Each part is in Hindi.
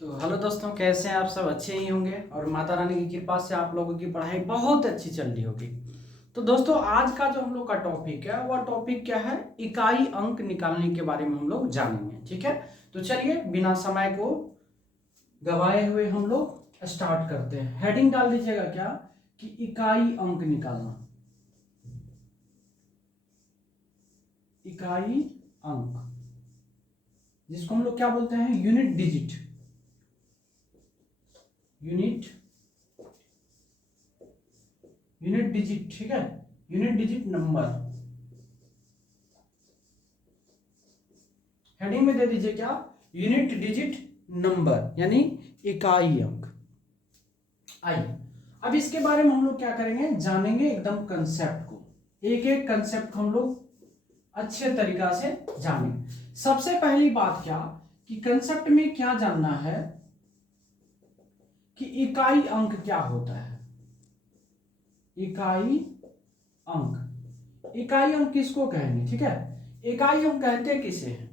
तो हेलो दोस्तों, कैसे हैं आप सब? अच्छे ही होंगे और माता रानी की कृपा से आप लोगों की पढ़ाई बहुत अच्छी चल रही होगी। तो दोस्तों, आज का जो हम लोग का टॉपिक है वह टॉपिक क्या है? इकाई अंक निकालने के बारे में हम लोग जानेंगे। ठीक है, तो चलिए बिना समय को गवाए हुए हम लोग स्टार्ट करते हैं। हेडिंग डाल दीजिएगा क्या कि इकाई अंक निकालना। इकाई अंक जिसको हम लोग क्या बोलते हैं? Unit digit. यूनिट डिजिट, ठीक है, यूनिट डिजिट नंबर। हेडिंग में दे दीजिए क्या? यूनिट डिजिट नंबर यानी इकाई अंक। आइए अब इसके बारे में हम लोग क्या करेंगे, जानेंगे एकदम कंसेप्ट को। एक एक कंसेप्ट हम लोग अच्छे तरीका से जानेंगे। सबसे पहली बात क्या कि कंसेप्ट में क्या जानना है कि इकाई अंक क्या होता है। इकाई अंक, इकाई अंक किसको कहेंगे? ठीक है, इकाई अंक कहते किसे हैं?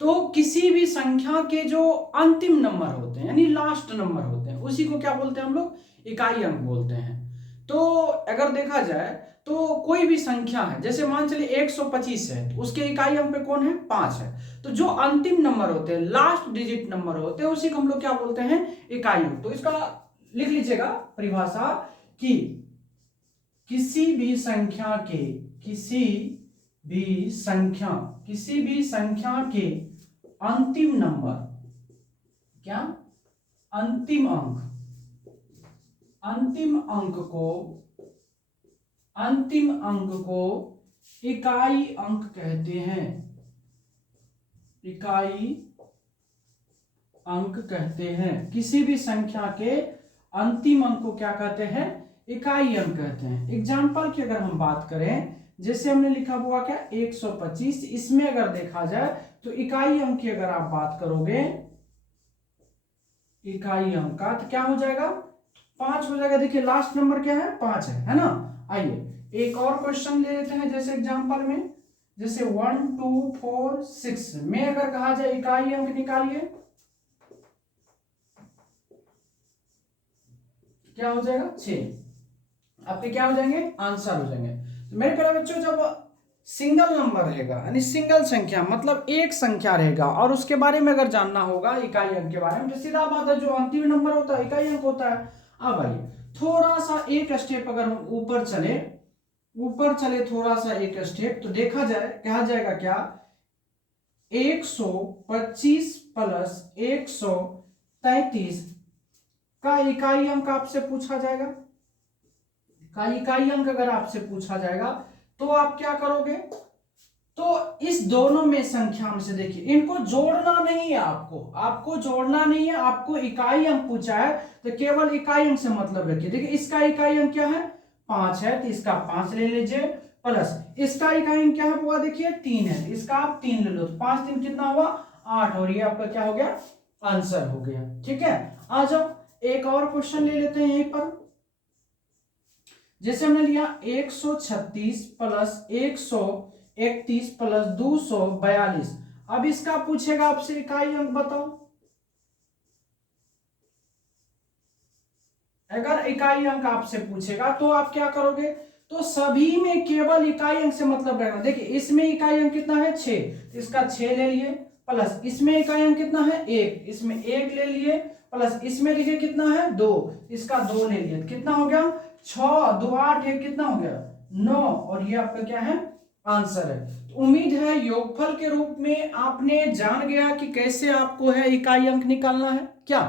तो किसी भी संख्या के जो अंतिम नंबर होते हैं यानी लास्ट नंबर होते हैं उसी को क्या बोलते हैं हम लोग? इकाई अंक बोलते हैं। तो अगर देखा जाए तो कोई भी संख्या है, जैसे मान चलिए 125 है, तो उसके इकाई अंक पे कौन है? 5 है। तो जो अंतिम नंबर होते हैं, लास्ट डिजिट नंबर होते हैं, उसी को हम लोग क्या बोलते हैं? इकाई अंक। तो इसका लिख लीजिएगा परिभाषा कि किसी भी संख्या के किसी भी संख्या के अंतिम नंबर, क्या? अंतिम अंक, अंतिम अंक को इकाई अंक कहते हैं। इकाई अंक कहते हैं। किसी भी संख्या के अंतिम अंक को क्या कहते हैं? इकाई अंक कहते हैं। एग्जाम्पल की अगर हम बात करें, जैसे हमने लिखा हुआ क्या 125, इसमें अगर देखा जाए तो इकाई अंक की अगर आप बात करोगे, इकाई अंक का तो क्या हो जाएगा? 5 हो जाएगा। देखिए लास्ट नंबर क्या है? 5 है ना। आइए एक और क्वेश्चन ले लेते हैं, जैसे एग्जाम्पल में, जैसे 1 2 4 6 में अगर कहा जाए इकाई अंक निकालिए, क्या हो जाएगा? 6। आपके क्या हो जाएंगे? आंसर हो जाएंगे। तो मेरे प्यारे बच्चों, जब सिंगल नंबर रहेगा यानी सिंगल संख्या मतलब एक संख्या रहेगा और उसके बारे में अगर जानना होगा इकाई अंक के बारे में, तो सीधा बात है जो अंतिम नंबर होता है इकाई अंक होता है। अब आइए थोड़ा सा एक स्टेप अगर हम ऊपर चले थोड़ा सा एक स्टेप, तो देखा जाए कहा जाएगा क्या 125 प्लस 133 का इकाई अंक आपसे पूछा जाएगा। का इकाई अंक अगर आपसे पूछा जाएगा तो आप क्या करोगे? तो इस दोनों में संख्या में से देखिए, इनको जोड़ना नहीं है, आपको जोड़ना नहीं है, आपको इकाई अंक पूछा है तो केवल इकाई अंक से मतलब रखिए। देखिए इसका इकाई अंक क्या है? 5 है, तो इसका 5 ले लीजिए, प्लस इसका इकाई अंक क्या है हुआ? देखिए 3 है, इसका आप 3 ले लो, तो 5 3 कितना हुआ? 8, और ये आपका क्या हो गया? आंसर हो गया। ठीक है, आ जाओ एक और क्वेश्चन ले लेते हैं यहीं पर। जैसे हमने लिया 136 प्लस 131 प्लस 242। अब इसका पूछेगा आपसे इकाई अंक बताओ। अगर इकाई अंक आपसे पूछेगा तो आप क्या करोगे? तो सभी में केवल इकाई अंक से मतलब रखना। देखिए इसमें इकाई अंक कितना है? 6, इसका 6 ले लिए, प्लस इसमें इकाई अंक कितना है? 1, इसमें 1 ले लिए, प्लस इसमें देखिए कितना है? 2, इसका 2 ले लिए, कितना हो गया? 6 2 8 1 कितना हो गया? 9, और ये आपका क्या है? आंसर है। तो उम्मीद है योगफल के रूप में आपने जान गया कि कैसे आपको है इकाई अंक निकालना है। क्या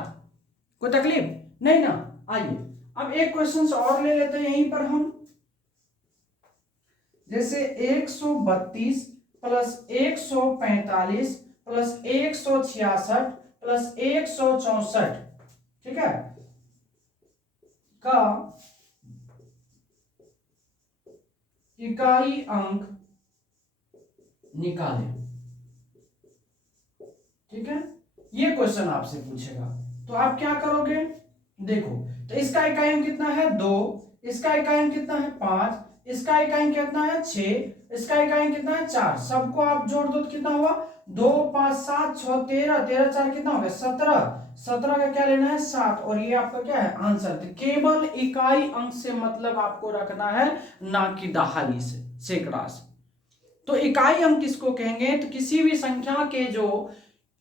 कोई तकलीफ नहीं ना? आइए अब एक क्वेश्चन और ले लेते हैं यहीं पर हम, जैसे 132 प्लस 145 प्लस 166 प्लस 164, ठीक है, का इकाई अंक निकालें। ठीक है, ये क्वेश्चन आपसे पूछेगा तो आप क्या करोगे? देखो तो इसका इकाई अंक कितना है? 2, इसका इकाई अंक कितना है? 5, इसका इकाई अंक कितना है 6, इसका इकाई अंक कितना है 4, सबको आप जोड़ दो तो कितना हुआ 2 5 7 6 13, 13 4 कितना हो गया 17, 17 का क्या लेना है 7, और ये आपका क्या है आंसर। तो केवल इकाई अंक से मतलब आपको रखना है, ना कि दहाई से, सैकड़ा से। तो इकाई अंक किसको कहेंगे, तो किसी भी संख्या के जो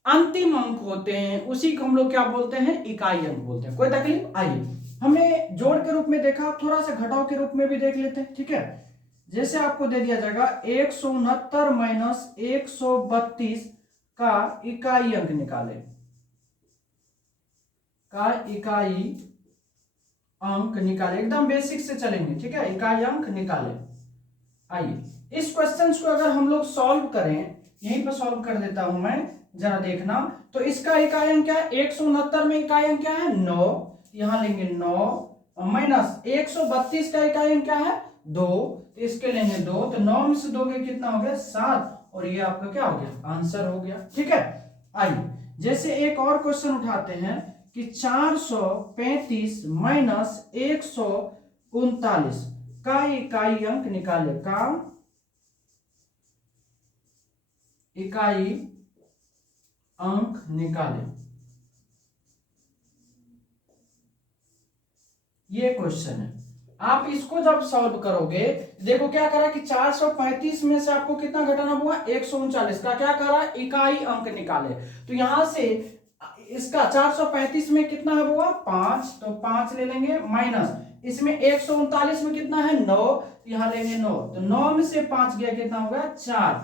अंतिम अंक होते हैं उसी को हम लोग क्या बोलते हैं, इकाई अंक बोलते हैं। कोई तकलीफ? आइए हमने जोड़ के रूप में देखा, थोड़ा सा घटाव के रूप में भी देख लेते हैं, ठीक है। जैसे आपको दे दिया जाएगा 169 माइनस 132 का इकाई अंक निकाले, का इकाई अंक निकाले, एकदम बेसिक से चलेंगे, ठीक है। इकाई अंक निकाले। आइए इस क्वेश्चन को अगर हम लोग सॉल्व करें, यहीं पर सॉल्व कर देता हूं मैं, जरा देखना। तो इसका इकाई अंक क्या है, 169 में इकाई अंक क्या है 9, यहां लेंगे 9 माइनस 132 का इकाई अंक क्या है 2, तो इसके लेंगे 2, तो 9 में से 2 के कितना हो गया 7, और ये आपका क्या हो गया आंसर हो गया, ठीक है। आइए जैसे एक और क्वेश्चन उठाते हैं कि 435 माइनस 139 का इकाई अंक निकाले, का इकाई अंक निकाले। ये क्वेश्चन है, आप इसको जब सॉल्व करोगे, देखो क्या करा कि 435 में से आपको कितना घटाना हुआ 139 का क्या करा इकाई अंक निकाले। तो यहां से इसका 435 में कितना है हुआ 5, तो 5 ले लेंगे, माइनस इसमें 139 में कितना है 9, यहां लेंगे 9, तो 9 में से 5 गया कितना होगा 4।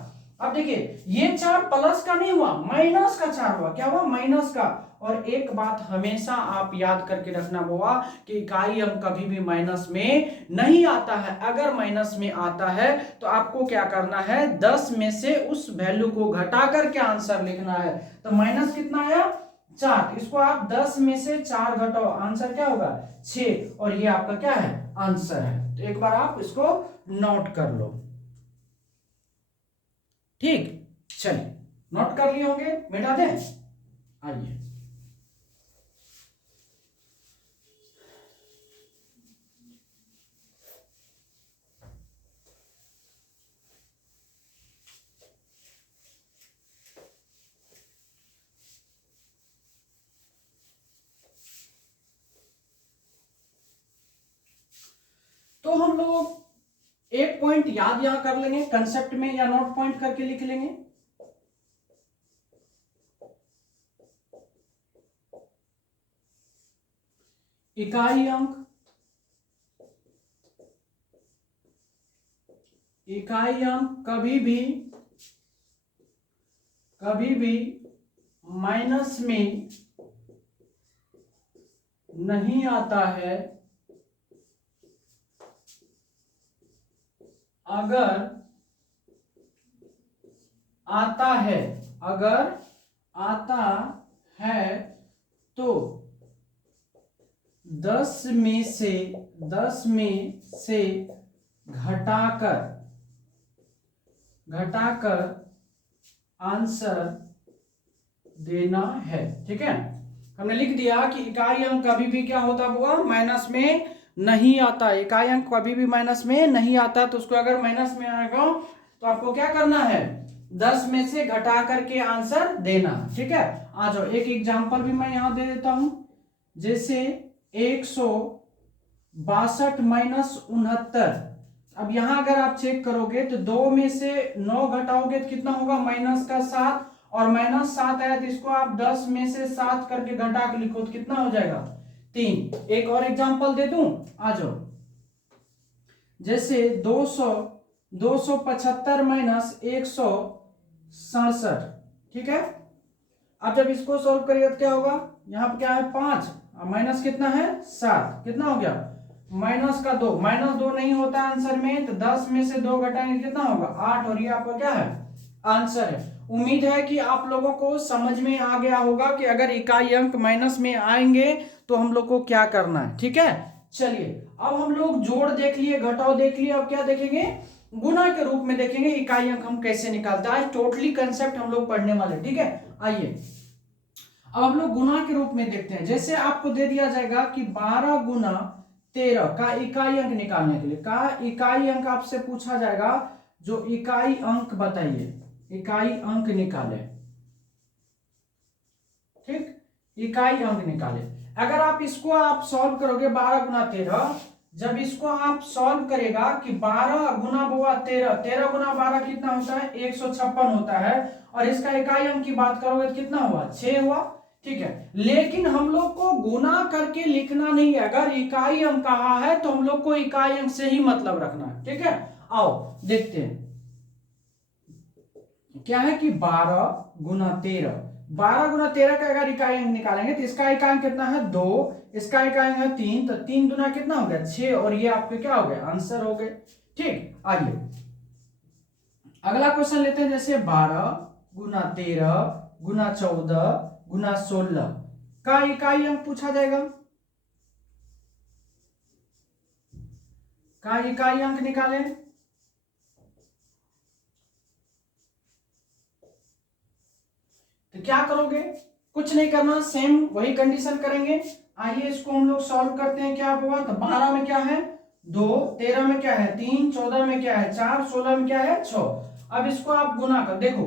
अब देखिए ये 4 प्लस का नहीं हुआ, माइनस का 4 हुआ, क्या हुआ माइनस का। और एक बात हमेशा आप याद करके रखना होगा कि इकाई अंक कभी भी माइनस में नहीं आता है। अगर माइनस में आता है तो आपको क्या करना है 10 में से उस वैल्यू को घटा करके आंसर लिखना है। तो माइनस कितना आया 4, इसको आप 10 में से 4 घटाओ, आंसर क्या होगा 6, और ये आपका क्या है आंसर है। तो एक बार आप इसको नोट कर लो, ठीक। चलिए नोट कर लिए होंगे, मिटा दें। आइए तो हम लोग एक पॉइंट याद यहां कर लेंगे कंसेप्ट में, या नोट पॉइंट करके लिख लेंगे। इकाई अंक, इकाई अंक कभी भी माइनस में नहीं आता है अगर आता है, अगर आता है तो 10 में से घटाकर आंसर देना है, ठीक है। हमने लिख दिया कि इकाई अंक कभी भी क्या होता हुआ माइनस में नहीं आता, इकाई अंक कभी भी माइनस में नहीं आता। तो उसको अगर माइनस में आएगा तो आपको क्या करना है 10 में से घटा करके आंसर देना, ठीक है। आ जाओ एक एग्जांपल भी मैं यहां दे देता हूं, जैसे 162 माइनस 69। अब यहां अगर आप चेक करोगे तो 2 में से 9 घटाओगे तो कितना होगा माइनस का 7, और माइनस 7 आया तो इसको आप 10 में से 7 करके घटा के लिखो तो कितना हो जाएगा 3। एक और एग्जांपल दे दूं, आ जाओ, जैसे 275 माइनस 167, ठीक है। अब जब इसको सॉल्व करिए तो क्या होगा, यहां पर क्या है 5, माइनस कितना है 7, कितना हो गया माइनस का 2, माइनस 2 नहीं होता आंसर में, तो 10 में से 2 घटाएंगे कितना होगा 8, और ये आपका क्या है आंसर है। उम्मीद है कि आप लोगों को समझ में आ गया होगा कि अगर इकाई अंक माइनस में आएंगे तो हम लोग को क्या करना है, ठीक है। चलिए अब हम लोग जोड़ देख लिए, घटाव देख लिए, अब क्या देखेंगे गुना के रूप में देखेंगे इकाई अंक हम कैसे निकालते हैं। आज टोटली कंसेप्ट हम लोग पढ़ने वाले, ठीक है। आइए अब हम लोग गुना के रूप में देखते हैं। जैसे आपको दे दिया जाएगा कि 12 गुना 13 का इकाई अंक निकालने के लिए, का इकाई अंक आपसे पूछा जाएगा, जो इकाई अंक बताइए, इकाई अंक निकाले, ठीक, इकाई अंक निकाले। अगर आप इसको आप सॉल्व करोगे 12 गुना 13, जब इसको आप सॉल्व करेगा कि 12 गुना बुआ 13, 13 गुना 12 कितना होता है 156 होता है, और इसका इकाई अंक की बात करोगे तो कितना हुआ 6 हुआ, ठीक है। लेकिन हम लोग को गुना करके लिखना नहीं है, अगर इकाई अंक कहा है तो हम लोग को इकाई अंक से ही मतलब रखना है, ठीक है। आओ देखते हैं क्या है कि 12 गुना 13, 12 गुना 13 का अगर इकाई अंक निकालेंगे तो इसका इकाई अंक कितना है 2, इसका इकाई अंक है 3, तो 3 गुना कितना हो गया 6, और ये आपके क्या हो गया आंसर हो गए, ठीक। आइए अगला क्वेश्चन लेते हैं, जैसे 12 गुना 13 गुना 14 गुना 16 का इकाई अंक पूछा जाएगा, का इकाई अंक निकालें। तो क्या करोगे, कुछ नहीं करना, सेम वही कंडीशन करेंगे। आइए इसको हम लोग सॉल्व करते हैं, क्या हुआ, तो 12 में क्या है 2, 13 में क्या है 3, 14 में क्या है 4, 16 में क्या है 6। अब इसको आप गुना कर देखो,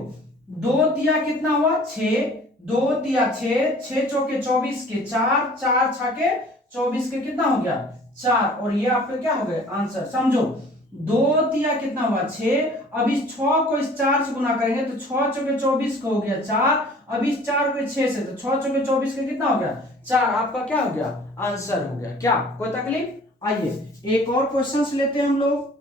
2 तिया कितना हुआ 6, 2 तिया 6, 6 चौके 24 के 4, 4 छके 24 के कितना हो गया 4, और ये आपका क्या हो गया आंसर। समझो 2 तिया कितना हुआ 6, अब इस 6 को इस 4 से गुना करेंगे तो 6 चौके 24 को हो गया 4, अब इस 4 को 6 से, तो 6 चौके 24 का कितना हो गया 4, आपका क्या हो गया आंसर हो गया। क्या कोई तकलीफ। आइए एक और क्वेश्चन लेते हैं हम लोग,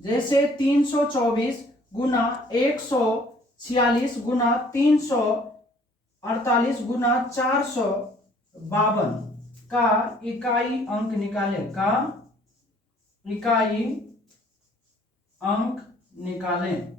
जैसे 324 गुना 146 गुना 348 गुना 452 का इकाई अंक निकाले, का इकाई अंक निकालें।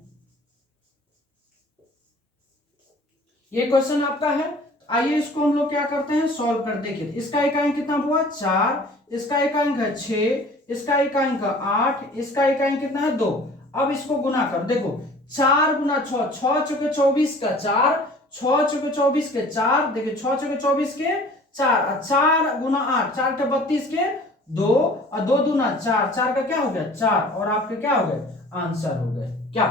ये क्वेश्चन आपका है, आइए इसको हम लोग क्या करते हैं सॉल्व कर देखिए। इसका इकाई अंक कितना हुआ 4, इसका इकाई अंक है 6, इसका इकाई अंक 8, इसका इकाई अंक कितना है 2। अब इसको गुना कर देखो, 4 गुना 6, 6 चौके 24 का 4, 6 चौके 24 के 4, देखिए 6 चौके 24 के 4, 4 गुना 8, 4 के 32 के 2, और 2 दूना 4, 4 का क्या हो गया 4, और आपके क्या हो गए आंसर हो गए। क्या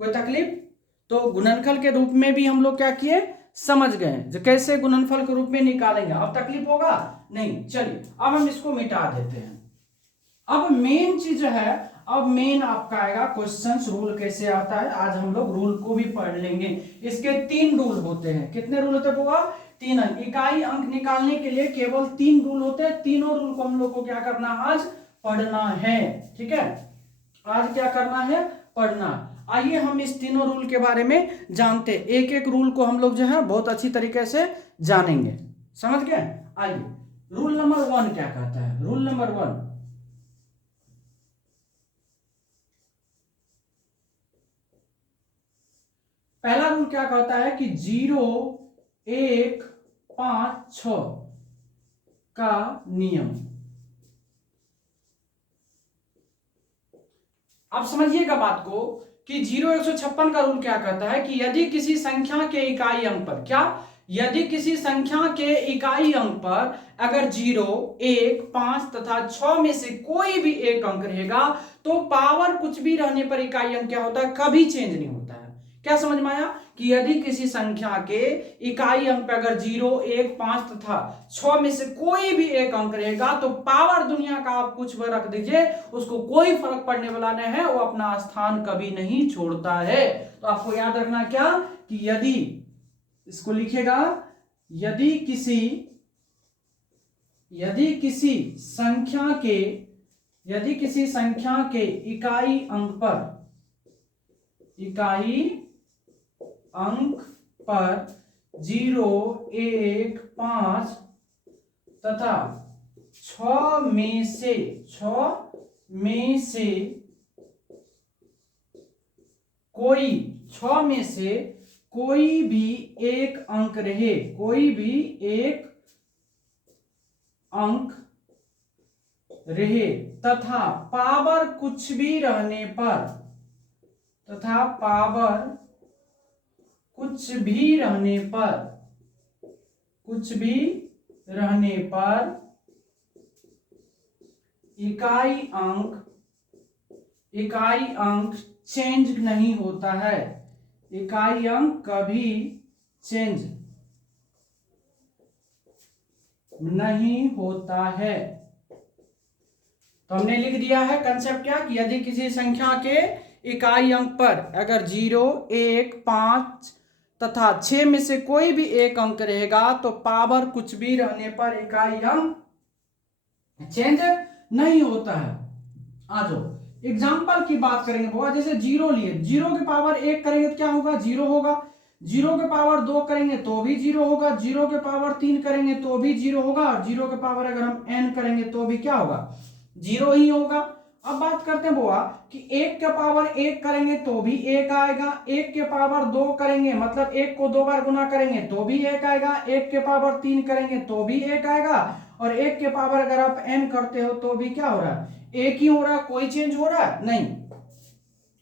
कोई तकलीफ। तो गुणनफल के रूप में भी हम लोग क्या किए समझ गए, जो कैसे गुणनफल के रूप में निकालेंगे, अब तकलीफ होगा नहीं। चलिए अब हम इसको मिटा देते हैं। अब मेन चीज है, अब मेन आपका आएगा क्वेश्चंस रूल कैसे आता है। आज हम लोग रूल को भी पढ़ लेंगे। इसके 3 रूल होते हैं। कितने रूल होते हैं बुआ 3 अंक। इकाई अंक निकालने के लिए केवल 3 रूल होते हैं। तीनों रूल को हम लोग को क्या करना आज पढ़ना है, ठीक है। आज क्या करना है पढ़ना। आइए हम इस तीनों रूल के बारे में जानते हैं, एक एक रूल को हम लोग जो है बहुत अच्छी तरीके से जानेंगे, समझ गए। आइए रूल नंबर 1 क्या कहता है। रूल नंबर 1, पहला रूल क्या कहता है कि 0 1 5 6 का नियम। अब समझिएगा बात को कि 0 156 का रूल क्या कहता है कि यदि किसी संख्या के इकाई अंक पर, क्या यदि किसी संख्या के इकाई अंक पर अगर 0 1 5 तथा 6 में से कोई भी एक अंक रहेगा तो पावर कुछ भी रहने पर इकाई अंक क्या होता है कभी चेंज नहीं होता है। क्या समझ में आया कि यदि किसी संख्या के इकाई अंक पर अगर 0 1 5 तथा 6 में से कोई भी एक अंक रहेगा तो पावर दुनिया का आप कुछ भी रख दीजिए, उसको कोई फर्क पड़ने वाला नहीं है, वो अपना स्थान कभी नहीं छोड़ता है। तो आपको याद रखना क्या कि यदि, इसको लिखेगा, यदि किसी संख्या के इकाई अंक पर 0 1 5 तथा 6 में से कोई भी एक अंक रहे, कोई भी एक अंक रहे तथा पावर कुछ भी रहने पर, इकाई अंक चेंज नहीं होता है, इकाई अंक कभी चेंज नहीं होता है। तो हमने लिख दिया है कंसेप्ट क्या कि यदि किसी संख्या के इकाई अंक पर अगर 0, 1, 5 तथा 6 में से कोई भी एक अंक रहेगा तो पावर कुछ भी रहने पर इकाई अंक चेंज नहीं होता है। आ जाओ एग्जाम्पल की बात करेंगे बुआ, जैसे 0 लिए, 0 के पावर 1 करेंगे तो क्या होगा, 0 होगा। 0 के पावर 2 करेंगे तो भी 0 होगा। 0 के पावर 3 करेंगे तो भी 0 होगा। और 0 के पावर अगर हम n करेंगे तो भी क्या होगा, 0 ही होगा। अब बात करते हैं बुआ कि 1 के पावर 1 करेंगे तो भी 1 आएगा। 1 के पावर 2 करेंगे मतलब 1 को 2 बार गुना करेंगे तो भी 1 आएगा। 1 के पावर 3 करेंगे तो भी 1 आएगा। और 1 के पावर अगर आप n करते हो तो भी क्या हो रहा है, 1 ही हो रहा है, कोई चेंज हो रहा है नहीं।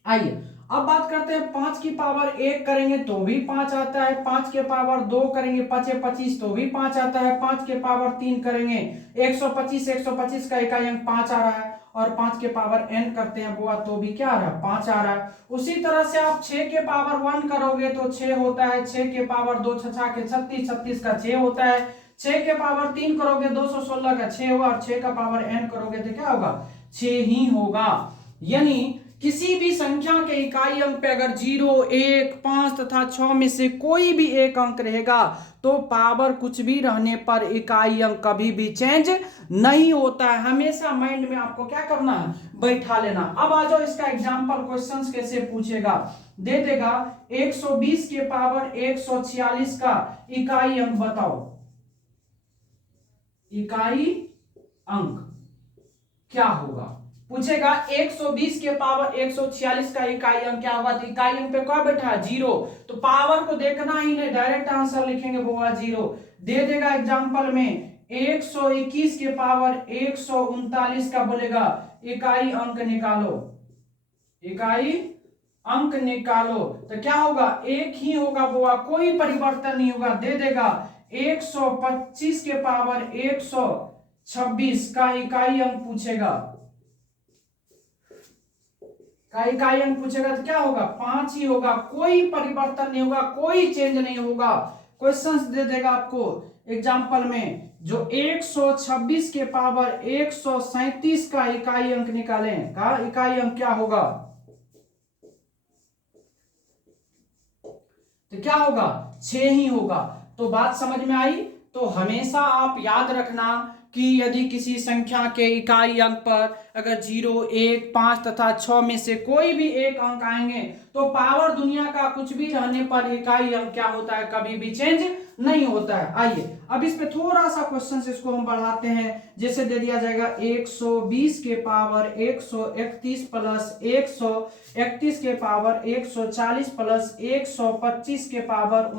आइए अब बात करते हैं 5 की पावर 1 करेंगे तो भी 5 आता है। 5 के पावर 2 करेंगे 5 25 तो भी 5 आता है। 5 के पावर 3 करेंगे 125, 125 का इकाई अंक 5 आ रहा है। और 5 के पावर n करते हैं बुआ तो भी क्या आ रहा है, 5 आ रहा है। उसी तरह से आप 6 के पावर 1 करोगे तो 6 होता है। 6 के पावर 2 छछा के 36, 36 का 6 होता है। 6 के पावर 3 करोगे 216 का 6 होगा। और 6 का पावर n करोगे तो क्या होगा, 6 ही होगा। यानी किसी भी संख्या के इकाई अंक पे अगर 0, 1, 5 तथा 6 में से कोई भी एक अंक रहेगा तो पावर कुछ भी रहने पर इकाई अंक कभी भी चेंज नहीं होता है। हमेशा माइंड में आपको क्या करना है, बैठा लेना। अब आ जाओ इसका एग्जांपल क्वेश्चंस कैसे पूछेगा, दे देगा 120 के पावर 146 का इकाई अंक बताओ। इकाई अंक क्या होगा, पूछेगा 120 के पावर 146 का इकाई अंक क्या होगा। तो इकाई अंक पे क्या बैठा है, 0, तो पावर को देखना ही नहीं, डायरेक्ट आंसर लिखेंगे वो 0। दे देगा एग्जांपल में 121 के पावर 139 का बोलेगा इकाई अंक निकालो। इकाई अंक निकालो तो क्या होगा, एक ही होगा बुआ, कोई परिवर्तन नहीं होगा। दे देगा 125 के पावर 126 का इकाई अंक पूछेगा, का इकाई अंक पूछेगा तो क्या होगा, 5 ही होगा, कोई परिवर्तन नहीं होगा, कोई चेंज नहीं होगा। क्वेश्चंस दे देगा आपको एग्जांपल में, जो 126 के पावर 137 का इकाई अंक निकालें, का इकाई अंक क्या होगा, तो क्या होगा, 6 ही होगा। तो बात समझ में आई। तो हमेशा आप याद रखना कि यदि किसी संख्या के इकाई अंक पर अगर 0, 1, 5 तथा 6 में से कोई भी एक अंक आएंगे तो पावर दुनिया का कुछ भी रहने पर इकाई अंक क्या होता है, कभी भी चेंज नहीं होता है। आइए अब इस पे थोड़ा सा क्वेश्चन इसको हम बढ़ाते हैं। जैसे दे दिया जाएगा 120 के पावर 131 प्लस 131 के पावर 140 प्लस 125 के पावर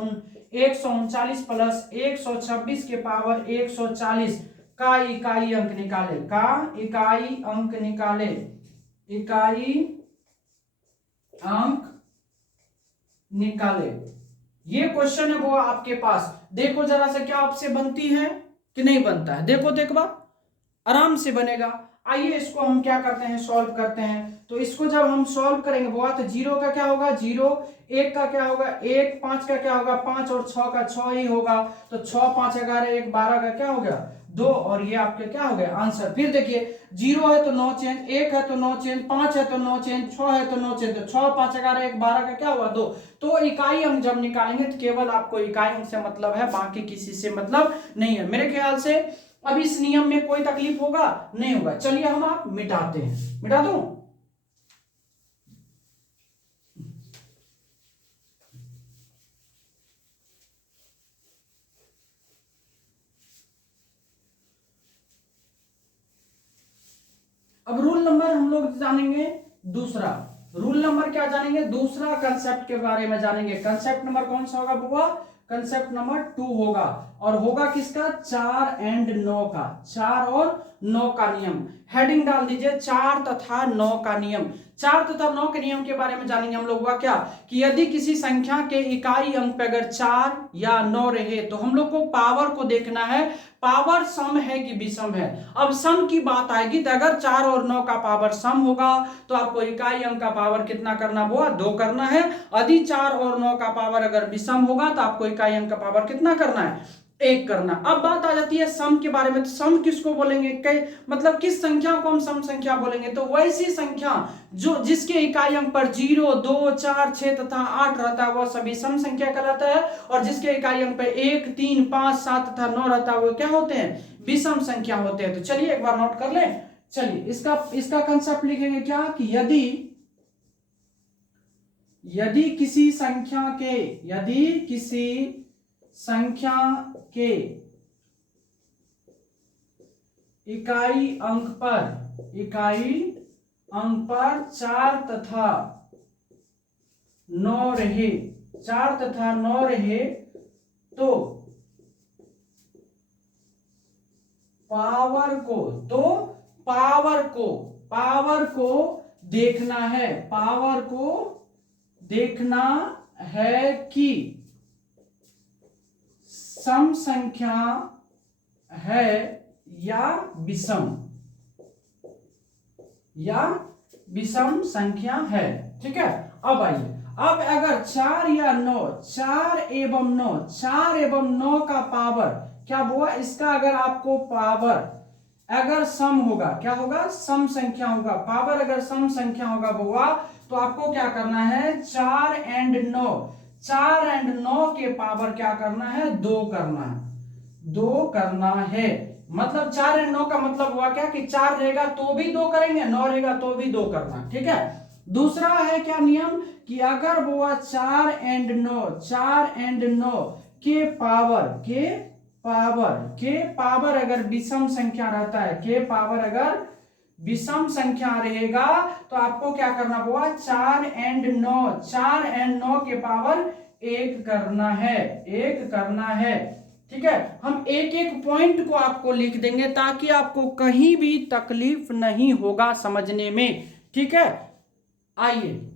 139 प्लस 126 के पावर 140 का इकाई अंक निकाले, का इकाई अंक निकाले। इकाई अंक निकाले, ये क्वेश्चन है वो आपके पास। देखो जरा से क्या आपसे बनती है कि नहीं बनता है, देखो देखो बात आराम से बनेगा। आइए इसको हम क्या करते हैं, सॉल्व करते हैं। तो इसको जब हम सॉल्व करेंगे वो तो 0 का क्या होगा 0, 1 का क्या होगा 1, 5 का क्या होगा 5 और 6 का 6 ही होगा। तो 6, 5, 11, 1, 12 का क्या हो गया 2 और ये आपके क्या हो गया आंसर। फिर देखिए 0 है तो नो चेंज, 1 है तो नो चेंज, 5 है तो नो चेंज, 6 है तो नो चेंज। तो 6, 5, 11, 1, 12 का क्या हुआ 2। तो इकाई अंक जब निकालेंगे तो केवल आपको इकाई अंक से मतलब है, बाकी किसी से मतलब नहीं है। मेरे ख्याल से अब इस नियम में कोई तकलीफ होगा नहीं होगा। चलिए हम आप मिटाते हैं, मिटा दूं। अब रूल नंबर हम लोग जानेंगे दूसरा। रूल नंबर क्या जानेंगे, दूसरा कंसेप्ट के बारे में जानेंगे। कंसेप्ट नंबर कौन सा होगा बुआ, कंसेप्ट नंबर 2 होगा। और होगा किसका 4 एंड 9 का, 4 और 9 का नियम। हेडिंग डाल दीजिए 4 तथा 9 का नियम। 4 तथा 9 के नियम के बारे में जानेंगे हम लोग। हुआ क्या कि यदि किसी संख्या के इकाई अंक पे अगर 4 या 9 रहे तो हम लोग को पावर को देखना है, पावर सम है कि विषम है। अब सम की बात आएगी तो अगर 4 और 9 का पावर सम होगा तो आपको इकाई अंक का पावर कितना करना हुआ 2 करना है। यदि 4 और 9 का पावर अगर विषम होगा तो आपको इकाई अंक का पावर कितना करना है 1 करना। अब बात आ जाती है सम के बारे में। तो सम किसको बोलेंगे, मतलब किस संख्या को हम सम संख्या बोलेंगे, तो वैसी संख्या जो जिसके इकाई अंक पर 0, 2, 4, 6 तथा 8 रहता है वह सभी सम संख्या कहलाता है, और जिसके इकाई अंक पर 1, 3, 5, 7 तथा 9 रहता है वो क्या होते हैं विषम संख्या होते हैं। तो चलिए एक बार नोट कर लें। चलिए इसका कंसेप्ट लिखेंगे क्या कि यदि किसी संख्या के इकाई अंक पर 4 तथा 9 रहे तो पावर को देखना है कि सम संख्या है या विषम संख्या है। ठीक है, अब आइए, अब अगर 4 या 9, 4 एवं 9 का पावर क्या हुआ, इसका अगर आपको पावर अगर सम होगा, क्या होगा सम संख्या होगा, पावर अगर सम संख्या होगा बुआ, तो आपको क्या करना है 4 एंड 9 के पावर क्या करना है 2 करना है। मतलब 4 एंड 9 का मतलब हुआ क्या कि 4 रहेगा तो भी 2 करेंगे, 9 रहेगा तो भी 2 करना। ठीक है, दूसरा है क्या नियम कि अगर वो 4 एंड 9 के पावर अगर विषम संख्या रहता है, के पावर अगर विषम संख्या रहेगा तो आपको क्या करना होगा 4 एंड 9 के पावर 1 करना है। ठीक है, हम एक एक पॉइंट को आपको लिख देंगे ताकि आपको कहीं भी तकलीफ नहीं होगा समझने में। ठीक है, आइए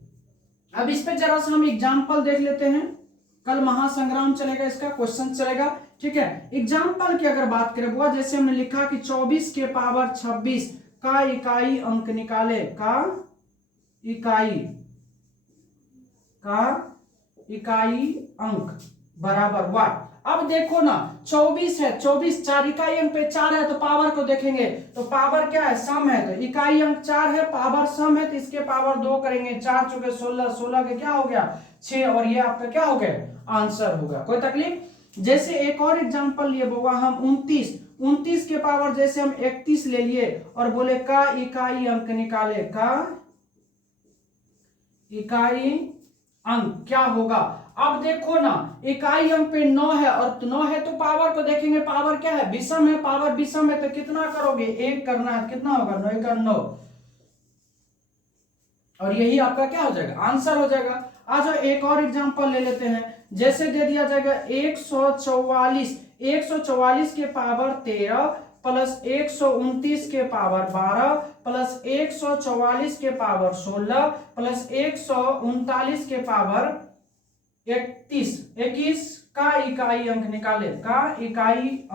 अब इस पे जरा सा हम एग्जाम्पल देख लेते हैं। कल महासंग्राम चलेगा, इसका क्वेश्चन चलेगा। ठीक है, एग्जाम्पल की अगर बात करें बुआ, जैसे हमने लिखा कि 24 के पावर 26 का इकाई अंक निकाले, इकाई अंक बराबर वाट। अब देखो ना 24 है, 24 4 इकाई अंक पे 4 है तो पावर को देखेंगे तो पावर क्या है सम है, तो इकाई अंक 4 है, पावर सम है तो इसके पावर 2 करेंगे, 4 चुके 16, 16 के क्या हो गया 6, और ये आपका क्या हो गया आंसर होगा। कोई तकलीफ। जैसे एक और एग्जांपल लिए बोगा हम 29 के पावर जैसे हम 31 ले लिए और बोले का इकाई अंक निकाले, का इकाई अंक क्या होगा। अब देखो ना इकाई अंक पे 9 है और 9 है तो पावर को देखेंगे, पावर क्या है विषम है, पावर विषम है तो कितना करोगे 1 करना है, कितना होगा 9 का 9, और यही आपका क्या हो जाएगा आंसर हो जाएगा। आज एक और एग्जांपल ले लेते हैं, जैसे दे दिया जाएगा 144 के पावर 13 प्लस 129 के पावर 12 प्लस 144 के पावर 16 प्लस 139 के पावर 21 का इकाई अंक निकाले, का इकाई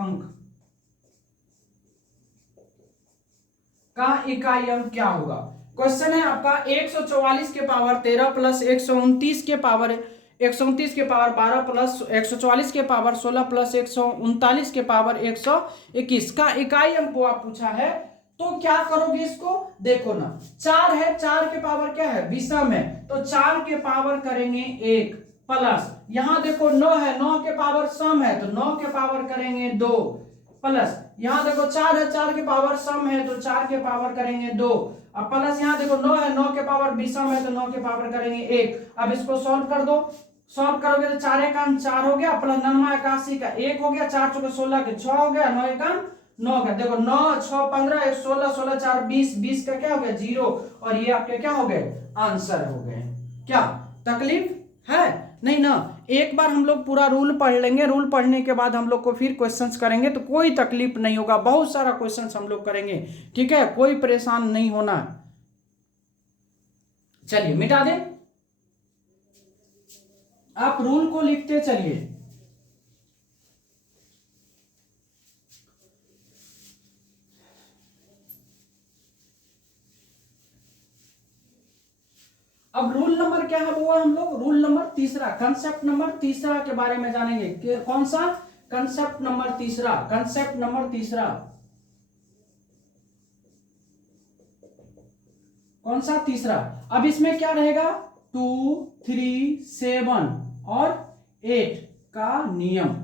अंक क्या होगा। क्वेश्चन है आपका 144 के पावर 13 प्लस 129 के पावर 12 प्लस 144 के पावर 16 प्लस 139 के पावर 121 का इकाई अंक को आप पूछा है, तो क्या करोगे इसको। देखो ना 4 है, 4 के पावर क्या है विषम है तो 4 के पावर करेंगे 1 प्लस यहां देखो 9 है, 9 के पावर सम है तो 9 के पावर करेंगे 2 प्लस यहां देखो 4 है, 4 के पावर सम है तो 4 के पावर करेंगे 2, अब प्लस यहां देखो 9 है, 9 के पावर विषम है तो 9 के पावर करेंगे 1। अब इसको सॉल्व कर दो, सॉल्व करोगे तो 4 का 4 हो गया प्लस 9 81 का 1 हो गया, 4 चौके 16 के 6 हो गया, 9 का 9 का देखो 9 6 15 1 16 16 4 20 20 का क्या हो गया 0, और ये आपके क्या हो गए आंसर हो गए। क्या तकलीफ है नहीं ना, एक बार हम लोग पूरा रूल पढ़ लेंगे, रूल पढ़ने के बाद हम लोग को फिर क्वेश्चंस करेंगे, तो कोई तकलीफ नहीं होगा, बहुत सारा क्वेश्चंस हम लोग करेंगे, ठीक है, कोई परेशान नहीं होना। चलिए मिटा दें, आप रूल को लिखते चलिए। अब रूल नंबर क्या है हुआ, हम लोग रूल नंबर तीसरा, कंसेप्ट नंबर तीसरा के बारे में जानेंगे। कौन सा? कंसेप्ट नंबर तीसरा, कंसेप्ट नंबर तीसरा कौन सा? तीसरा। अब इसमें क्या रहेगा? 2, 3, 7 और 8 का नियम।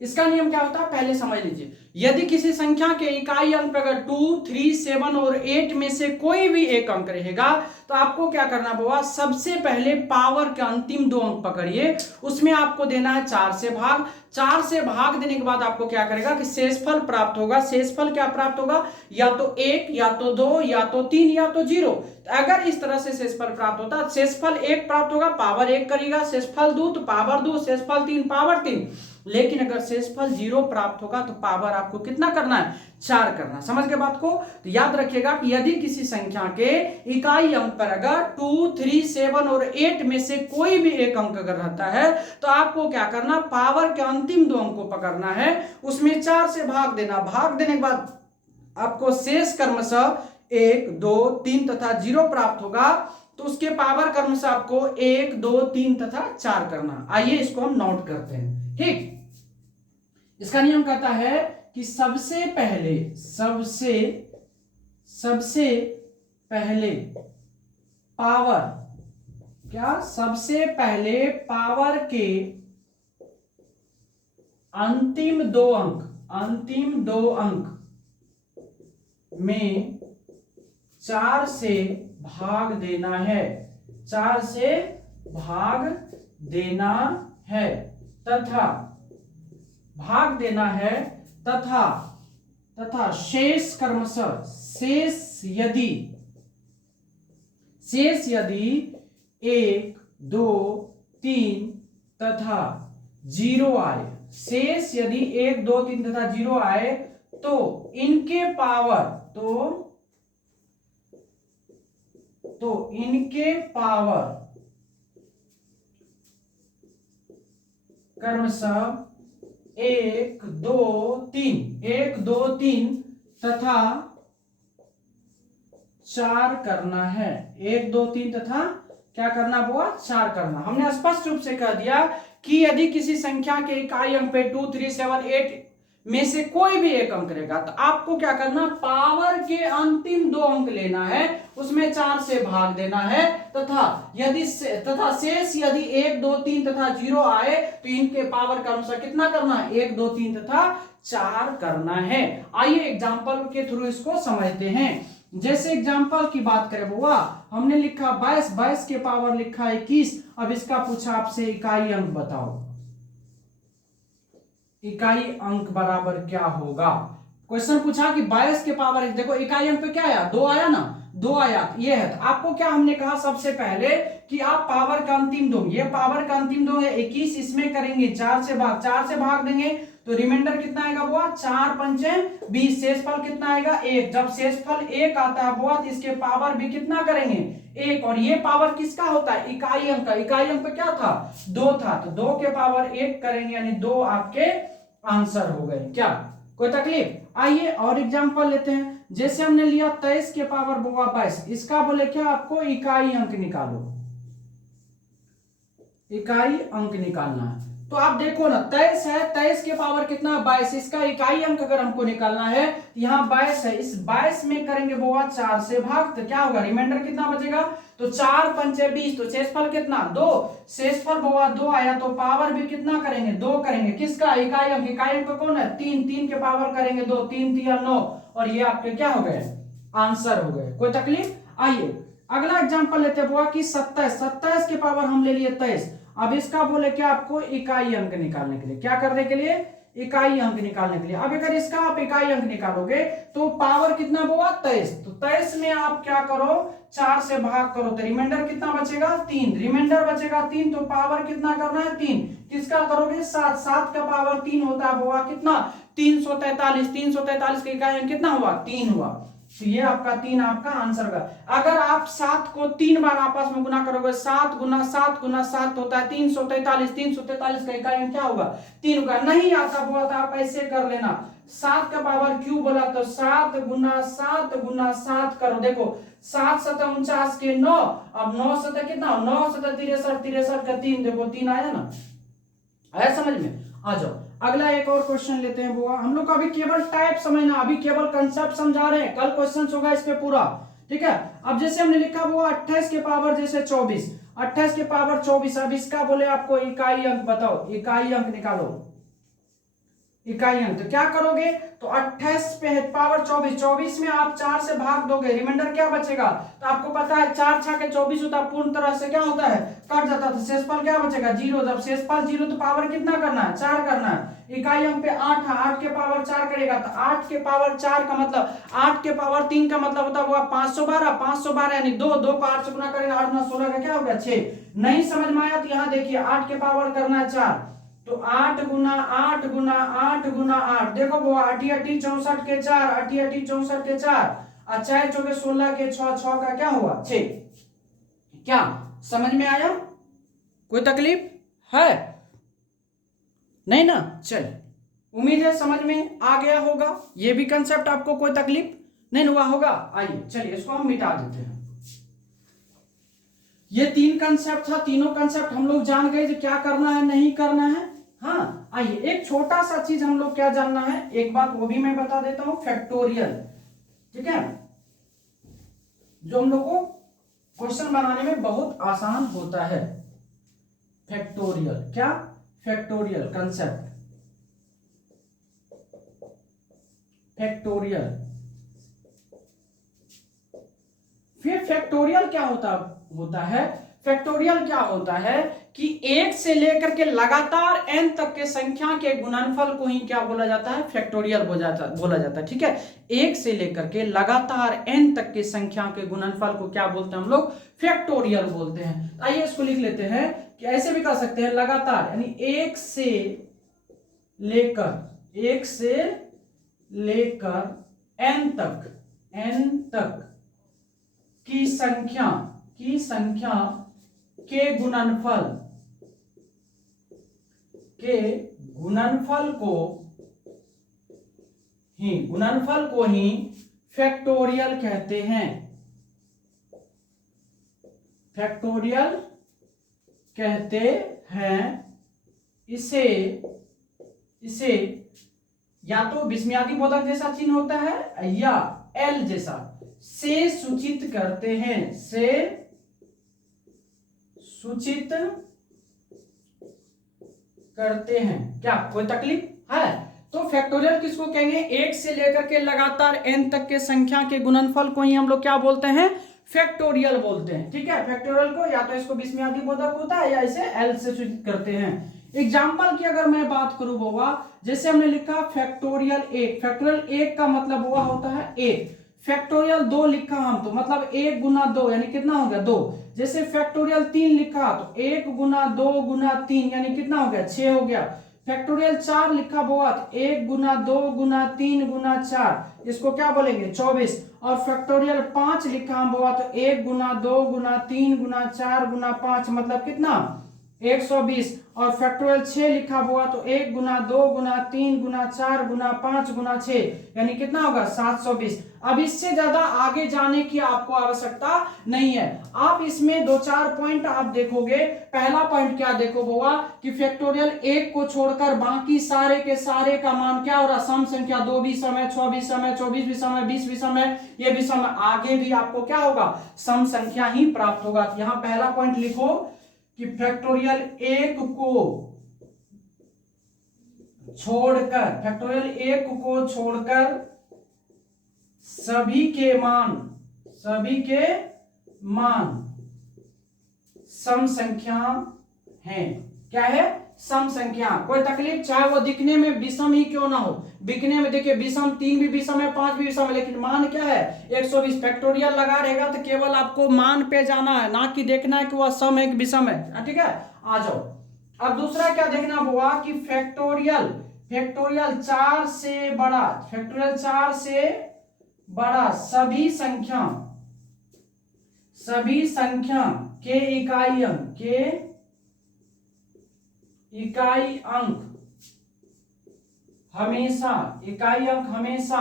इसका नियम क्या होता है पहले समझ लीजिए। यदि किसी संख्या के इकाई अंक अगर 2, 3, 7 और 8 में से कोई भी एक अंक रहेगा तो आपको क्या करना होगा? सबसे पहले पावर के अंतिम 2 अंक पकड़िए, उसमें आपको देना है 4 से भाग। 4 से भाग देने के बाद आपको क्या करेगा कि शेषफल प्राप्त होगा। शेषफल क्या प्राप्त होगा? या तो 1, या तो 2, या तो 3, या तो 0। अगर इस तरह से शेषफल प्राप्त होता है, शेषफल 1 प्राप्त होगा, पावर 1 करेगा, शेषफल 2 तो पावर 2, शेषफल 3 पावर 3। लेकिन अगर शेषफल 0 प्राप्त होगा तो पावर आपको कितना करना है? 4 करना। समझ गए बात को? तो याद रखिएगा कि यदि किसी संख्या के इकाई अंक पर अगर 2, 3, 7 और 8 में से कोई भी एक अंक अगर रहता है तो आपको क्या करना? पावर के अंतिम 2 अंक को पकड़ना है, उसमें 4 से भाग देना। भाग देने के बाद आपको शेष क्रमशः 1, 2, 3 तथा 0 प्राप्त होगा, तो उसके पावर क्रमशः आपको 1, 2, 3 तथा 4 करना। आइए इसको हम नोट करते हैं। ठीक, इसका नियम कहता है कि सबसे पहले पावर, क्या? सबसे पहले पावर के अंतिम 2 अंक में 4 से भाग देना है, 4 से भाग देना है तथा भाग देना है तथा शेष क्रमशः शेष यदि 1, 2, 3 तथा 0 आए, शेष यदि 1, 2, 3 तथा 0 आए तो इनके पावर क्रमशः 1, 2, 3 तथा 4 करना है। 1, 2, 3 तथा क्या करना होगा? 4 करना। हमने स्पष्ट रूप से कह दिया कि यदि किसी संख्या के इकाई अंक पे 2, 3, 7, 8 में से कोई भी एक अंक रहेगा तो आपको क्या करना? पावर के अंतिम 2 अंक लेना है, उसमें 4 से भाग देना है तथा शेष यदि 1, 2, 3 तथा 0 आए तो इनके पावर का अनुसार कितना करना है? 1, 2, 3 तथा 4 करना है। आइए एग्जांपल के थ्रू इसको समझते हैं। जैसे एग्जांपल की बात करें बुआ, हमने लिखा 22 के पावर लिखा 21। अब इसका पूछा आपसे इकाई अंक बताओ, इकाई अंक बराबर क्या होगा? क्वेश्चन पूछा कि 22 के पावर, देखो इकाई अंक पे क्या आया? 2 आया ना, 2 आया, ये है। तो आपको क्या हमने कहा सबसे पहले कि आप पावर का अंतिम 2, ये पावर का अंतिम 2 है 21, इसमें करेंगे 4 से भाग देंगे तो रिमाइंडर कितना आएगा बुआ? 4 पंचे 20। शेषफल कितना आएगा? 1। जब शेषफल 1 आता है बुआ तो इसके पावर भी कितना करेंगे? 1। और ये पावर किसका होता है? इकाई अंक का। इकाई अंक पे क्या था? 2 था, तो 2 के पावर 1 करेंगे, यानी 2 आपके आंसर हो गए। क्या कोई तकलीफ? आइए और एग्जांपल लेते हैं। जैसे हमने लिया 23 के पावर बुआ 22, इसका बोले क्या? आपको इकाई अंक निकालो, इकाई अंक निकालना है। तो आप देखो ना 23 है, 23 के पावर कितना? 22। इसका इकाई अंक अगर हमको निकालना है, यहाँ 22 है, इस 22 में करेंगे बुआ 4 से भाग, तो क्या होगा? रिमाइंडर कितना बचेगा? तो 4 पंचे 20, तो शेषफल कितना? 2। शेषफल बुआ 2 आया, तो पावर भी कितना करेंगे? 2 करेंगे। किसका? इकाई अंक। इकाई अंक कौन है? 3। 3 के पावर करेंगे 2, 3 3 9, और ये आपके क्या हो गए? आंसर हो गए। कोई तकलीफ? आइए अगला एग्जांपल लेते हैं बुआ की 27 के पावर हम ले लिए 23। अब इसका बोले क्या? आपको इकाई अंक निकालने के लिए, क्या करने के लिए? इकाई अंक निकालने के लिए। अब अगर इसका आप इकाई अंक निकालोगे तो पावर कितना होगा 23, तो 23 में आप क्या करो 4 से भाग करो तो रिमाइंडर कितना बचेगा 3, रिमाइंडर बचेगा 3, तो पावर कितना करना है 3, किसका करोगे 7, 7 का पावर 3 होता हुआ कितना 343, 343 का इकाई अंक कितना हुआ 3 हुआ, तो ये आपका 3 आपका आंसर होगा। अगर आप 7 को 3 बार आपस में गुना करोगे 7 गुना 7 गुना 7 होता है 343, 343 का इकाई अंक क्या होगा 3 होगा। नहीं आता हुआ तो आप ऐसे कर लेना 7 का पावर क्यों बोला तो 7 गुना 7 गुना 7 करो, देखो 7 7 49 के 9, अब 9 7 कितना 9 7 63, 63 का 3, देखो 3 आया ना, आया समझ में। आ जाओ अगला एक और क्वेश्चन लेते हैं बुआ, हम लोग को अभी केवल टाइप समझना, अभी केवल कंसेप्ट समझा रहे हैं, कल क्वेश्चन होगा इस पे पूरा, ठीक है। अब जैसे हमने लिखा हुआ 28 के पावर जैसे 24, 28 के पावर 24, अब इसका बोले आपको इकाई अंक बताओ, इकाई अंक निकालो, इकाई अंक तो क्या करोगे तो 28 पे पावर 24, 24 में आप 4 से भाग दोगे, रिमाइंडर क्या बचेगा, तो आपको पता है 4 6 के 24 होता है, पूर्ण तरह से क्या होता है कट जाता, तो शेषफल क्या बचेगा 0, जब शेषफल 0 तो पावर कितना करना है 4 करना है, इकाई अंक पे 8 है, 8 के पावर 4 करेगा तो 8 के पावर 4 का मतलब 8 के पावर 3 का मतलब होता होगा 512, 512 यानी 2, 2 को 8 से गुना करेंगे 8 9 16 का क्या हो गया 6, नहीं समझ में आया तो यहाँ देखिए 8 के पावर करना है 4, तो 8 गुना 8 गुना 8 गुना 8, देखो वो 8 8 64 के 4, 8 8 64 के 4, और 4 चौके 16 के 6, 6 का क्या हुआ 6, क्या समझ में आया, कोई तकलीफ है नहीं ना, चल उम्मीद है समझ में आ गया होगा, ये भी कंसेप्ट आपको कोई तकलीफ नहीं हुआ होगा। आइए चलिए इसको हम मिटा देते हैं, ये 3 कंसेप्ट था, तीनों कंसेप्ट हम लोग जान गए जो क्या करना है नहीं करना है। हाँ आइए एक छोटा सा चीज हम लोग क्या जानना है, एक बात वो भी मैं बता देता हूं, फैक्टोरियल, ठीक है, जो हम लोग को क्वेश्चन बनाने में बहुत आसान होता है, फैक्टोरियल, क्या फैक्टोरियल कंसेप्ट, फैक्टोरियल। फिर फैक्टोरियल क्या होता है, फैक्टोरियल क्या होता है कि 1 से लेकर के लगातार n तक के संख्या के गुणनफल को ही क्या बोला जाता है फैक्टोरियल बोला जाता है, ठीक है। 1 से लेकर के लगातार n तक के संख्या के गुणनफल को क्या बोलते हैं हम लोग फैक्टोरियल बोलते हैं। आइए इसको लिख लेते हैं कि ऐसे भी कर सकते हैं लगातार, यानी 1 से लेकर n तक की संख्या के गुणनफल को ही फैक्टोरियल कहते हैं, फैक्टोरियल कहते हैं। इसे या तो विस्मयादि बोधक जैसा चिन्ह होता है या एल जैसा से सूचित करते हैं, से सूचित करते हैं, क्या कोई तकलीफ है। तो फैक्टोरियल किसको कहेंगे, 1 से लेकर के लगातार n तक के संख्या के गुणनफल को ही हम लोग क्या बोलते हैं फैक्टोरियल बोलते हैं, ठीक है। फैक्टोरियल को या तो इसको विस्मयादि बोधक होता है या इसे एल से सूचित करते हैं। एग्जाम्पल की अगर मैं बात करूं होगा, जैसे हमने लिखा फैक्टोरियल 1, फैक्टोरियल 1 का मतलब हुआ होता है 1, फैक्टोरियल 2 लिखा हम तो मतलब 1 गुना 2 यानी कितना हो गया 2, जैसे फैक्टोरियल 3 लिखा तो 1 गुना 2 गुना 3 यानी कितना हो गया 6 हो गया। फैक्टोरियल 4 लिखा हुआ तो 1 गुना 2 गुना 3 गुना 4, इसको क्या बोलेंगे 24। और फैक्टोरियल 5 लिखा हुआ तो 1 गुना 2 गुना 3 गुना 4 गुना 5 मतलब कितना 120। और फैक्टोरियल 6 लिखा हुआ तो 1 गुना 2 गुना 3 गुना 4 गुना 5 गुना 6 यानी कितना होगा 720। अब इससे ज्यादा आगे जाने की आपको आवश्यकता नहीं है। आप इसमें 2-4 पॉइंट आप देखोगे। पहला पॉइंट क्या देखो होगा कि फैक्टोरियल 1 को छोड़कर बाकी सारे के सारे का मान क्या हो रहा, सम संख्या 2 भी समय, 6 भी समय, 24 भी समय, 20 भी समय, ये भी समय, आगे भी आपको क्या होगा सम संख्या ही प्राप्त होगा। तो यहां पहला पॉइंट लिखो कि फैक्टोरियल 1 को छोड़कर सभी के मान सम संख्या हैं। क्या है सम संख्या। कोई तकलीफ, चाहे वो दिखने में विषम ही क्यों ना हो, दिखने में देखिए विषम, 3 भी विषम है, 5 भी विषम है, लेकिन मान क्या है 120। फैक्टोरियल लगा रहेगा तो केवल आपको मान पे जाना है, ना कि देखना है कि वह सम है कि विषम है। ठीक है, आ जाओ। अब दूसरा क्या देखना हुआ कि फैक्टोरियल 4 से बड़ा, फैक्टोरियल 4 से बड़ा सभी संख्या के इकाई अंक हमेशा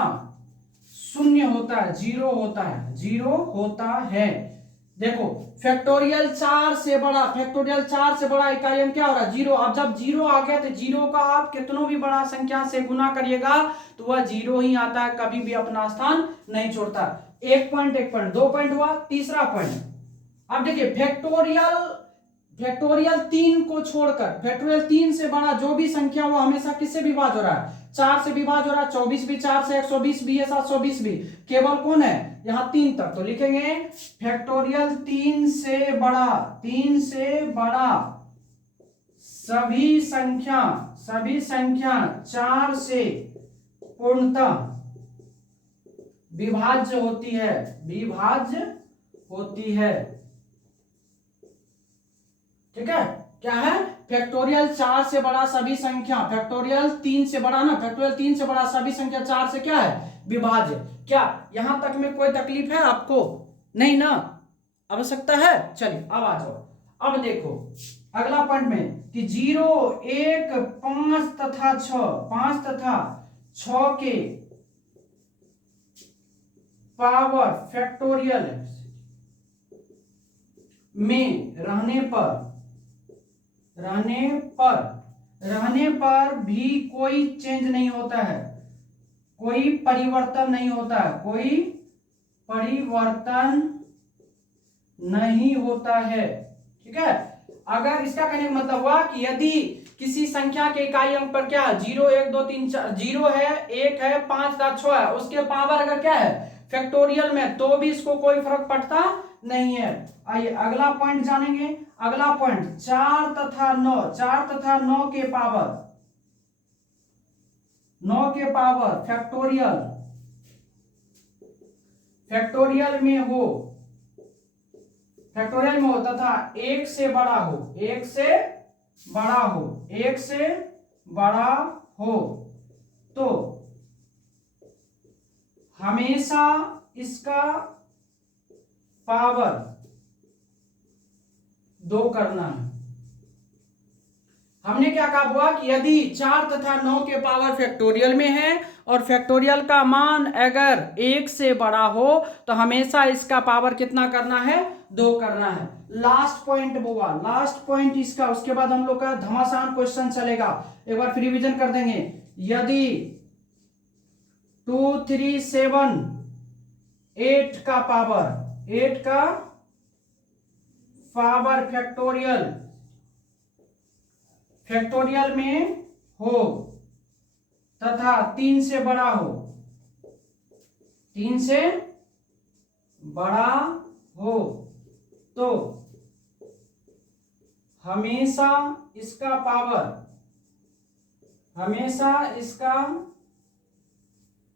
शून्य होता है, जीरो होता है। देखो फैक्टोरियल 4 से बड़ा इकाई अंक क्या हो रहा है, जीरो। अब जब जीरो आ गया तो जीरो का आप कितनों भी बड़ा संख्या से गुना करिएगा तो वह जीरो ही आता है, कभी भी अपना स्थान नहीं छोड़ता। 1 पॉइंट 2 पॉइंट हुआ। तीसरा पॉइंट, अब देखिए फैक्टोरियल 3 को छोड़कर, फैक्टोरियल 3 से बड़ा जो भी संख्या वो हमेशा किससे विभाज्य हो रहा है, 4 से विभाज्य हो रहा है। 24 भी 4 से, 120 भी है, 720 भी, केवल कौन है यहां 3 तक। तो लिखेंगे फैक्टोरियल 3 से बड़ा सभी संख्या 4 से पूर्णतः विभाज्य होती है। ठीक है, क्या है, फैक्टोरियल 4 से बड़ा सभी संख्या, फैक्टोरियल 3 से बड़ा ना, फैक्टोरियल 3 से बड़ा सभी संख्या 4 से क्या है, विभाज्य। क्या यहां तक में कोई तकलीफ है आपको? नहीं ना, आवश्यकता है। चलिए अब आ जाओ। अब देखो अगला पॉइंट में कि 0, 1, 5 तथा 6 के पावर फैक्टोरियल में रहने पर भी कोई चेंज नहीं होता है, कोई परिवर्तन नहीं होता है। ठीक है, अगर इसका कहने का मतलब हुआ कि यदि किसी संख्या के इकाई अंक पर क्या है, 0, 1, 2, 3, 4, 0 है, 1 है, 5 तथा 6 है, उसके पावर अगर क्या है फैक्टोरियल में, तो भी इसको कोई फर्क पड़ता नहीं है। आइए अगला पॉइंट जानेंगे। अगला पॉइंट 4 तथा 9 के पावर फैक्टोरियल में हो तथा 1 से बड़ा हो तो हमेशा इसका पावर 2 करना है। हमने क्या कहा हुआ कि यदि 4 तथा 9 के पावर फैक्टोरियल में है और फैक्टोरियल का मान अगर 1 से बड़ा हो तो हमेशा इसका पावर कितना करना है, 2 करना है। लास्ट पॉइंट इसका, उसके बाद हम लोग का घमासान क्वेश्चन चलेगा, एक बार फिर रिवीजन कर देंगे। यदि 2, 3, 7, 8 का पावर फैक्टोरियल में हो तथा 3 से बड़ा हो तो हमेशा इसका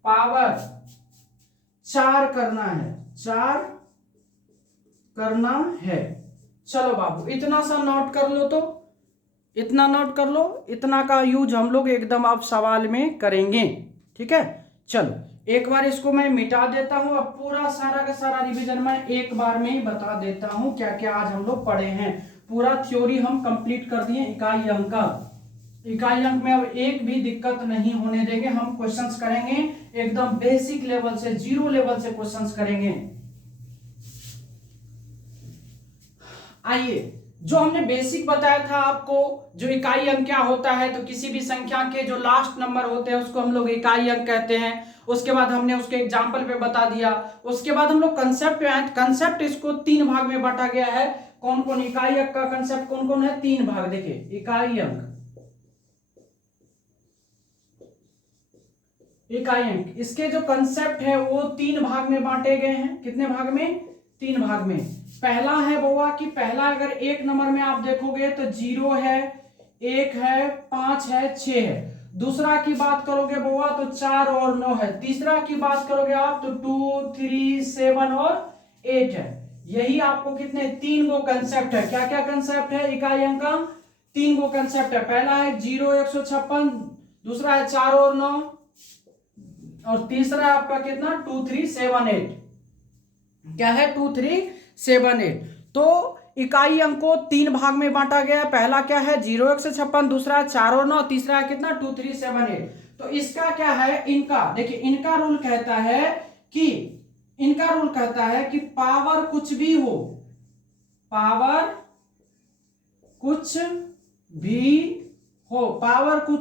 पावर 4 करना है। चलो बाबू इतना सा नोट कर लो, इतना का यूज हम लोग एकदम अब सवाल में करेंगे। ठीक है, चलो एक बार इसको मैं मिटा देता हूं। अब पूरा सारा का सारा रिवीजन मैं एक बार में ही बता देता हूं, क्या क्या आज हम लोग पढ़े हैं। पूरा थ्योरी हम कंप्लीट कर दिए इकाई अंक में। अब एक भी दिक्कत नहीं होने देंगे, हम क्वेश्चंस करेंगे एकदम बेसिक लेवल से, 0 लेवल से क्वेश्चंस करेंगे। आइए, जो हमने बेसिक बताया था आपको, जो इकाई अंक क्या होता है, तो किसी भी संख्या के जो लास्ट नंबर होते हैं उसको हम लोग इकाई अंक कहते हैं। उसके बाद हमने उसके एग्जाम्पल पे बता दिया। उसके बाद हम लोग कंसेप्ट पे आए। कंसेप्ट इसको 3 भाग में बांटा गया है। कौन कौन इकाई अंक का कंसेप्ट कौन कौन है, 3 भाग। देखिए इकाई अंक, इसके जो कंसेप्ट है वो 3 भाग में बांटे गए हैं। कितने भाग में, 3 भाग में। पहला है बउआ कि पहला अगर 1 नंबर में आप देखोगे तो 0 है, 1 है, 5 है, 6 है। दूसरा की बात करोगे बुआ तो 4 और 9 है। तीसरा की बात करोगे आप तो 2, 3, 7 और 8 है। यही आपको कितने 3 गो कंसेप्ट है। क्या क्या कंसेप्ट है इकाई अंक का? 3 गो कंसेप्ट है। पहला है 0 156, दूसरा है 4 और 9, और तीसरा है आपका कितना 2 3 7 8। क्या है 2 3 7 8। तो इकाई अंक को 3 भाग में बांटा गया। पहला क्या है 0 156, दूसरा है 4 और 9, तीसरा है कितना 2 3 7 8। तो इसका क्या है, इनका देखिए, इनका रूल कहता है कि पावर कुछ भी हो, पावर कुछ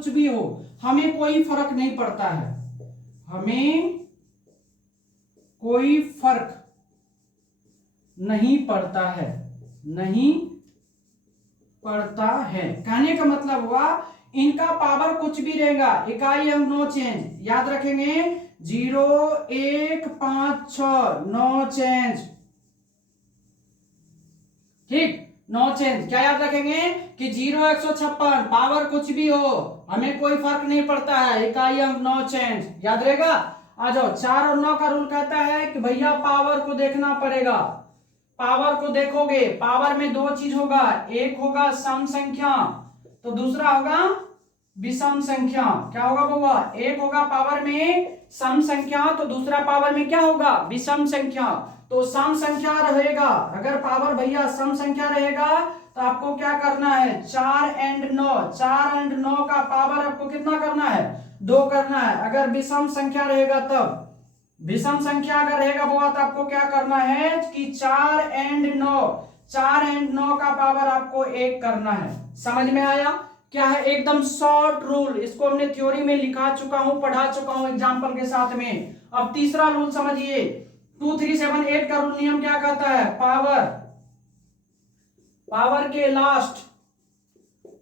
भी हो, हमें कोई फर्क नहीं पड़ता है, हमें कोई फर्क नहीं पड़ता है। कहने का मतलब हुआ इनका पावर कुछ भी रहेगा, इकाई अंक नो चेंज। याद रखेंगे 0 1 5 6 नो चेंज, ठीक, नो चेंज। क्या याद रखेंगे कि 0 156 पावर कुछ भी हो, हमें कोई फर्क नहीं पड़ता है, इकाई अंक नो चेंज। याद रहेगा। आ जाओ 4 और 9 का रूल कहता है कि भैया पावर को देखना पड़ेगा। पावर को देखोगे, पावर में 2 चीज होगा, एक होगा सम संख्या तो दूसरा होगा विषम संख्या। क्या होगा बउआ? एक होगा पावर में सम संख्या तो दूसरा पावर में क्या होगा विषम संख्या। तो सम संख्या रहेगा, अगर पावर भैया सम संख्या रहेगा तो आपको क्या करना है 4 एंड 9 का पावर आपको कितना करना है 2 करना है। अगर विषम संख्या रहेगा तब, विषम संख्या अगर रहेगा बुआ तो आपको क्या करना है कि 4 एंड 9 का पावर आपको 1 करना है। समझ में आया? क्या है एकदम शॉर्ट रूल, इसको हमने थ्योरी में लिखा चुका हूं, पढ़ा चुका हूं एग्जांपल के साथ में। अब तीसरा रूल समझिए, 2 3 7 8 का रूल नियम क्या कहता है, पावर के लास्ट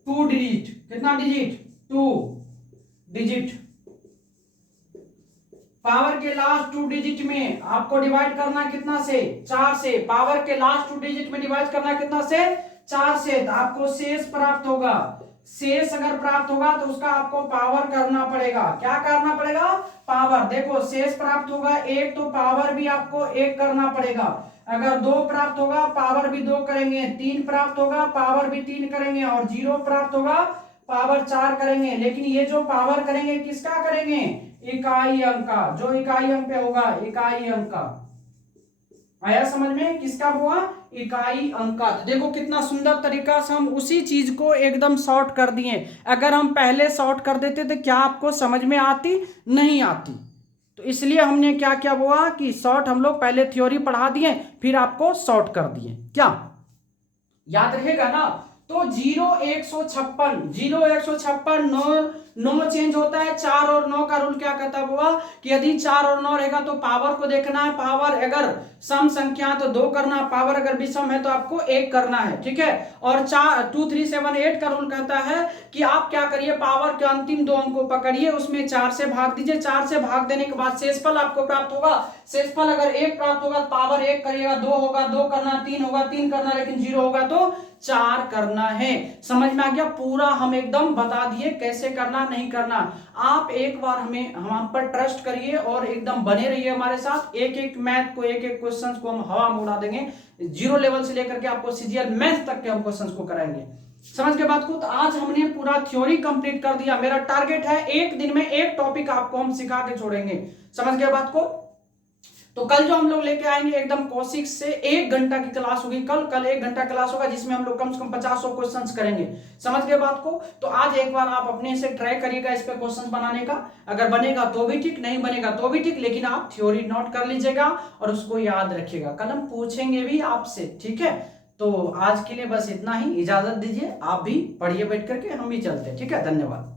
2 डिजिट, कितना डिजिट 2 डिजिट, पावर के लास्ट 2 डिजिट में आपको डिवाइड करना कितना से 4 से। पावर के लास्ट 2 डिजिट में डिवाइड करना कितना से 4 से, तो आपको शेष प्राप्त होगा। शेष अगर प्राप्त होगा तो उसका आपको पावर करना पड़ेगा। क्या करना पड़ेगा? पावर। देखो शेष प्राप्त होगा 1 तो पावर भी आपको 1 करना पड़ेगा। अगर 2 प्राप्त होगा पावर भी 2 करेंगे, 3 प्राप्त होगा पावर भी 3 करेंगे, और 0 प्राप्त होगा पावर 4 करेंगे। लेकिन ये जो पावर करेंगे किसका करेंगे? इकाई अंक का। जो इकाई अंक पे होगा इकाई अंक का। आया समझ में? किसका हुआ? इकाई अंक का। तो देखो कितना सुंदर तरीका से हम उसी चीज को एकदम शॉर्ट कर दिए। अगर हम पहले शॉर्ट कर देते तो क्या आपको समझ में आती? नहीं आती। तो इसलिए हमने क्या क्या हुआ कि शॉर्ट हम लोग पहले थ्योरी पढ़ा दिए फिर आपको शॉर्ट कर दिए। क्या याद रहेगा ना? तो 0 156 9 चेंज होता है। 4 और 9 का रूल क्या कहता हुआ कि यदि 4 और 9 रहेगा तो पावर को देखना है। पावर अगर सम संख्या तो 2 करना, पावर अगर विषम है तो आपको 1 करना है, ठीक है। और 2 3 7 8 का रूल कहता है कि आप क्या करिए, पावर के अंतिम 2 अंक को पकड़िए, उसमें 4 से भाग दीजिए। 4 से भाग देने के बाद शेषफल आपको प्राप्त होगा। शेषफल अगर 1 प्राप्त होगा तो पावर 1 करिएगा, 2 होगा 2 करना, 3 होगा 3 करना, लेकिन 0 होगा तो 4 करना है। समझ में आ गया? पूरा हम एकदम बता दिए कैसे करना नहीं करना। आप एक बार हम पर ट्रस्ट करिए और एकदम बने रहिए हमारे साथ। एक एक मैथ को, एक एक क्वेश्चन को हम हवा में उड़ा देंगे। 0 लेवल से लेकर के आपको सीजीएल मैथ तक के हम क्वेश्चन को कराएंगे। समझ के बात को? तो आज हमने पूरा थ्योरी कंप्लीट कर दिया। मेरा टारगेट है एक दिन में एक टॉपिक आपको हम सिखा के छोड़ेंगे। समझ के बात को? तो कल जो हम लोग लेके आएंगे एकदम कौशिक से 1 घंटा की क्लास होगी। कल 1 घंटा क्लास होगा जिसमें हम लोग कम से कम 50 क्वेश्चंस करेंगे। समझ गए बात को? तो आज एक बार आप अपने से ट्राई करिएगा इस पे क्वेश्चन बनाने का। अगर बनेगा तो भी ठीक, नहीं बनेगा तो भी ठीक, लेकिन आप थ्योरी नोट कर लीजिएगा और उसको याद रखिएगा। कल हम पूछेंगे भी आपसे, ठीक है। तो आज के लिए बस इतना ही, इजाजत दीजिए। आप भी पढ़िए बैठ करके, हम भी चलते हैं, ठीक है। धन्यवाद।